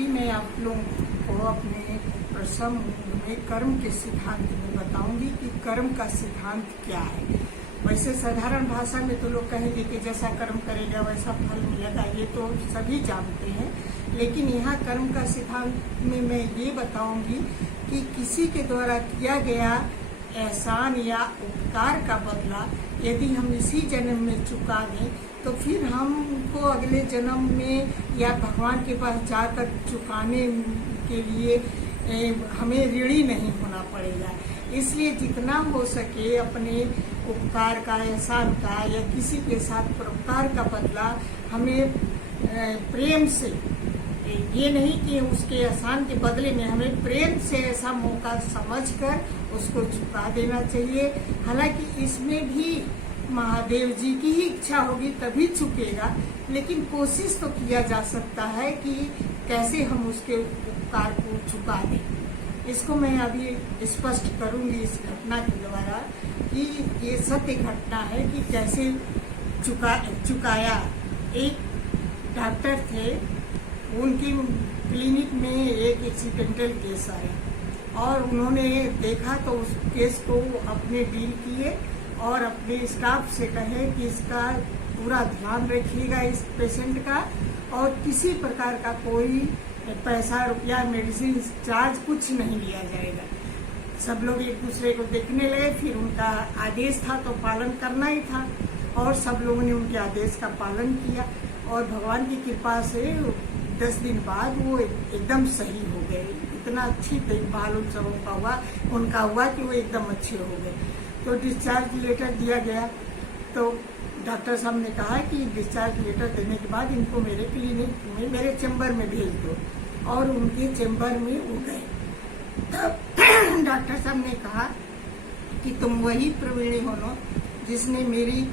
अभी मैं आप लोगों को अपने प्रसंग में कर्म के सिद्धांत में बताऊंगी कि कर्म का सिद्धांत क्या है। वैसे साधारण भाषा में तो लोग कहेंगे कि जैसा कर्म करेगा वैसा फल मिलेगा, ये तो सभी जानते हैं। लेकिन यहाँ कर्म का सिद्धांत में मैं ये बताऊंगी कि किसी के द्वारा किया गया एहसान या उपकार का बदला यदि हम इसी जन्म में चुका दें तो फिर हमको अगले जन्म में या भगवान के पास जाकर चुकाने के लिए हमें ऋणी नहीं होना पड़ेगा। इसलिए जितना हो सके अपने उपकार का, एहसान का या किसी के साथ परोपकार का बदला हमें प्रेम से, ये नहीं कि उसके एहसान के बदले में हमें प्रेम से ऐसा मौका समझकर उसको चुका देना चाहिए। हालांकि इसमें भी महादेव जी की ही इच्छा होगी तभी चुकेगा, लेकिन कोशिश तो किया जा सकता है कि कैसे हम उसके उपकार को चुका दें। इसको मैं अभी स्पष्ट करूंगी इस घटना के द्वारा कि ये सत्य घटना है कि कैसे चुकाया। एक डॉक्टर थे, उनकी क्लिनिक में एक एक्सीडेंटल केस आया और उन्होंने देखा तो उस केस को अपने डील किए और अपने स्टाफ से कहे कि इसका पूरा ध्यान रखिएगा इस पेशेंट का, और किसी प्रकार का कोई पैसा, रुपया, मेडिसिन चार्ज कुछ नहीं लिया जाएगा। सब लोग एक दूसरे को देखने लगे। फिर उनका आदेश था तो पालन करना ही था और सब लोगों ने उनके आदेश का पालन किया और भगवान की कृपा से 10 दिन बाद वो एकदम सही हो गए। इतना अच्छी देखभाल उन सबों का हुआ कि वो एकदम अच्छे हो गए। तो डिस्चार्ज लेटर दिया गया तो डॉक्टर साहब ने कहा कि डिस्चार्ज लेटर देने के बाद इनको मेरे क्लिनिक में, मेरे चैम्बर में भेज दो, और उनके चैम्बर में वो गए। तब डॉक्टर साहब ने कहा कि तुम वही प्रवीण हो जिसने मेरी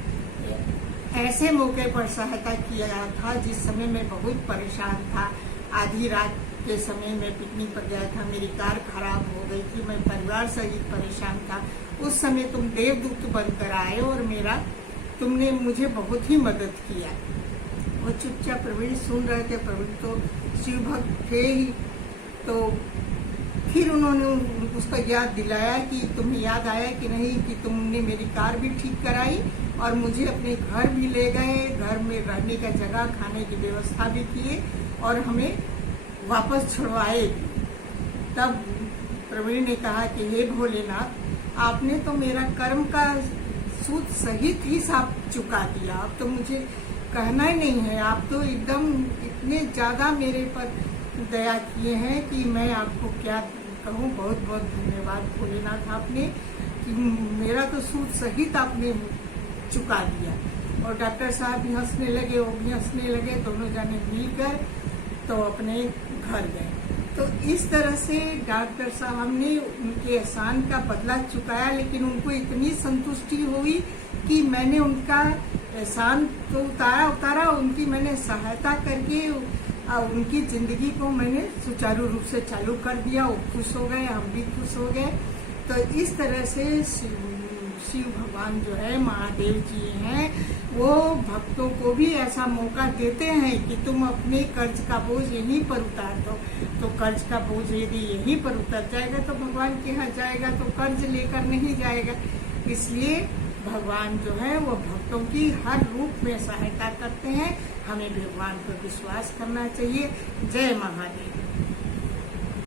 ऐसे मौके पर सहायता किया था जिस समय मैं बहुत परेशान था। आधी रात के समय मैं पिकनिक पर गया था, मेरी कार खराब हो गई थी, मैं परिवार सहित परेशान था। उस समय तुम देवदूत बनकर आए और तुमने मुझे बहुत ही मदद किया। वो चुपचाप प्रवीण सुन रहे थे। प्रवीण तो शिव भक्त थे ही। तो फिर उन्होंने उसको याद दिलाया कि तुम्हें याद आया कि नहीं कि तुमने मेरी कार भी ठीक कराई और मुझे अपने घर भी ले गए, घर में रहने का जगह, खाने की व्यवस्था भी किए और हमें वापस छुड़वाए। तब प्रवीण ने कहा कि हे भोलेनाथ, आपने तो मेरा कर्म का सूद सहित हिसाब चुका दिया। अब तो मुझे कहना ही नहीं है। आप तो एकदम इतने ज्यादा मेरे पर दया किए हैं कि मैं आपको क्या कहूँ। बहुत बहुत धन्यवाद भोलेनाथ, आपने कि मेरा तो सूद सहित आपने चुका दिया। और डॉक्टर साहब भी हंसने लगे, वो भी हंसने लगे। दोनों जाने मिलकर तो अपने घर गए। तो इस तरह से डॉक्टर साहब ने उनके एहसान का बदला चुकाया, लेकिन उनको इतनी संतुष्टि हुई कि मैंने उनका एहसान तो उतारा, उनकी मैंने सहायता करके उनकी जिंदगी को मैंने सुचारू रूप से चालू कर दिया। वो खुश हो गए, हम भी खुश हो गए। तो इस तरह से शिव भगवान जो है, महादेव जी हैं, वो भक्तों को भी ऐसा मौका देते हैं कि तुम अपने कर्ज का बोझ यहीं पर उतार दो। तो कर्ज का बोझ यदि यहीं पर उतर जाएगा तो भगवान के यहाँ जाएगा तो कर्ज लेकर नहीं जाएगा। इसलिए भगवान जो है वो भक्तों की हर रूप में सहायता करते हैं। हमें भगवान पर विश्वास करना चाहिए। जय महादेव।